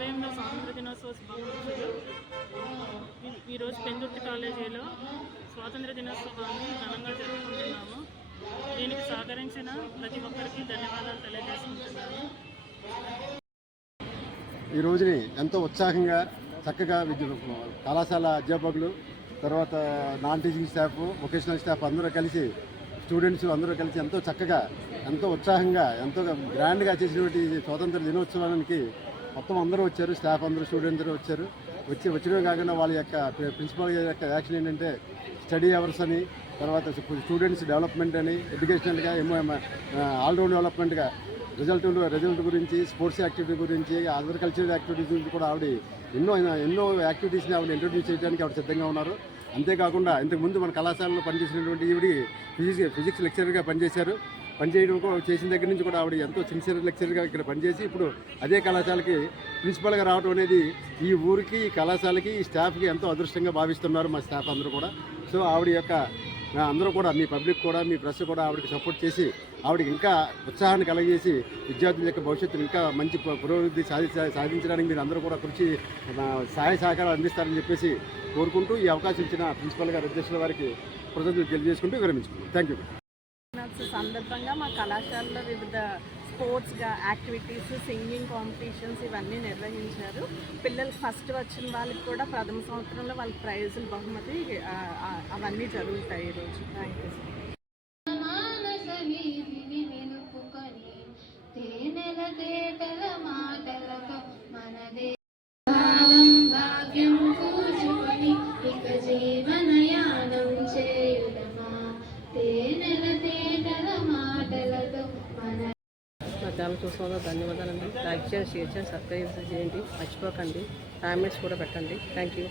78వ స్వాతంత్ర దినోత్సవ శుభాకాంక్షలు. ఈరోజు పెందుర్తి కాలేజీలో స్వాతంత్ర దినోత్సవాన్ని ఘనంగా జరుపుకుంటున్నాము. దీనికి సహకరించిన ప్రతి ఒక్కరికి ధన్యవాదాలు తెలియజేసుకుంటున్నాను. ఈ రోజుని ఎంతో ఉత్సాహంగా చక్కగా కళాశాల అధ్యాపకులు, తర్వాత non teaching staff, vocational staff అందరూ కలిసి, స్టూడెంట్స్ అందరూ కలిసి ఎంతో చక్కగా, ఎంతో ఉత్సాహంగా, ఎంతో గ్రాండ్గా చేసినటువంటి స్వాతంత్ర దినోత్సవానికి మొత్తం అందరూ వచ్చారు. స్టాఫ్ అందరూ, స్టూడెంట్స్ అందరూ వచ్చారు. వచ్చడమే కాకుండా వాళ్ళ యొక్క ప్రిన్సిపల్ యొక్క యాక్షన్ ఏంటంటే స్టడీ అవర్స్ అని, తర్వాత స్టూడెంట్స్ డెవలప్మెంట్ అని, ఎడ్యుకేషనల్గా ఆల్రౌండ్ డెవలప్మెంట్గా రిజల్ట్ గురించి, స్పోర్ట్స్ యాక్టివిటీ గురించి, అదర్ కల్చరల్ యాక్టివిటీస్ గురించి కూడా ఆవిడ ఎన్నో యాక్టివిటీస్ని ఆవిడ ఇంట్రొడ్యూస్ చేయడానికి ఆవిడ సిద్ధంగా ఉన్నారు. అంతేకాకుండా ఇంతకుముందు మన కళాశాలలో పనిచేసినటువంటి ఈవిడి ఫిజిక్స్ లెక్చరర్గా పనిచేయడం చేసిన దగ్గర నుంచి కూడా ఆవిడ ఎంతో సిన్సియర్ లెక్చరర్గా ఇక్కడ పనిచేసి ఇప్పుడు అదే కళాశాలకి ప్రిన్సిపల్గా రావడం అనేది ఈ ఊరికి, ఈ కళాశాలకి, ఈ స్టాఫ్కి ఎంతో అదృష్టంగా భావిస్తున్నారు మా స్టాఫ్ అందరూ కూడా. సో ఆవిడ యొక్క అందరూ కూడా, మీ పబ్లిక్ కూడా, మీ ప్రెస్ కూడా ఆవిడకి సపోర్ట్ చేసి ఆవిడకి ఇంకా ఉత్సాహాన్ని కలగజేసి విద్యార్థుల యొక్క భవిష్యత్తును ఇంకా మంచి పురోభివృద్ధి సాధించడానికి మీరు అందరూ కూడా కృషి సహాయ సహకారాలు అందిస్తారని చెప్పేసి కోరుకుంటూ ఈ అవకాశం ఇచ్చిన ప్రిన్సిపల్ గారు, అధ్యక్షుల వారికి కృతజ్ఞతలు తెలియజేసుకుంటూ విరమించుకుంటాం. Thank you. సందర్భంగా మా కళాశాలలో వివిధ స్పోర్ట్స్గా యాక్టివిటీస్, సింగింగ్ కాంపిటీషన్స్ ఇవన్నీ నిర్వహించారు. పిల్లలు ఫస్ట్ వచ్చిన వాళ్ళకి కూడా ప్రథమ సంవత్సరంలో వాళ్ళకి ప్రైజులు, బహుమతి అవన్నీ జరుగుతాయి ఈరోజు. Thank you. నా ఛానల్ చూసిన ధన్యవాదాలండి. లైక్ చేయండి, షేర్ చేయండి, సబ్స్క్రైబ్ చేయండి, మర్చిపోకండి. కామెంట్స్ కూడా పెట్టండి. Thank you.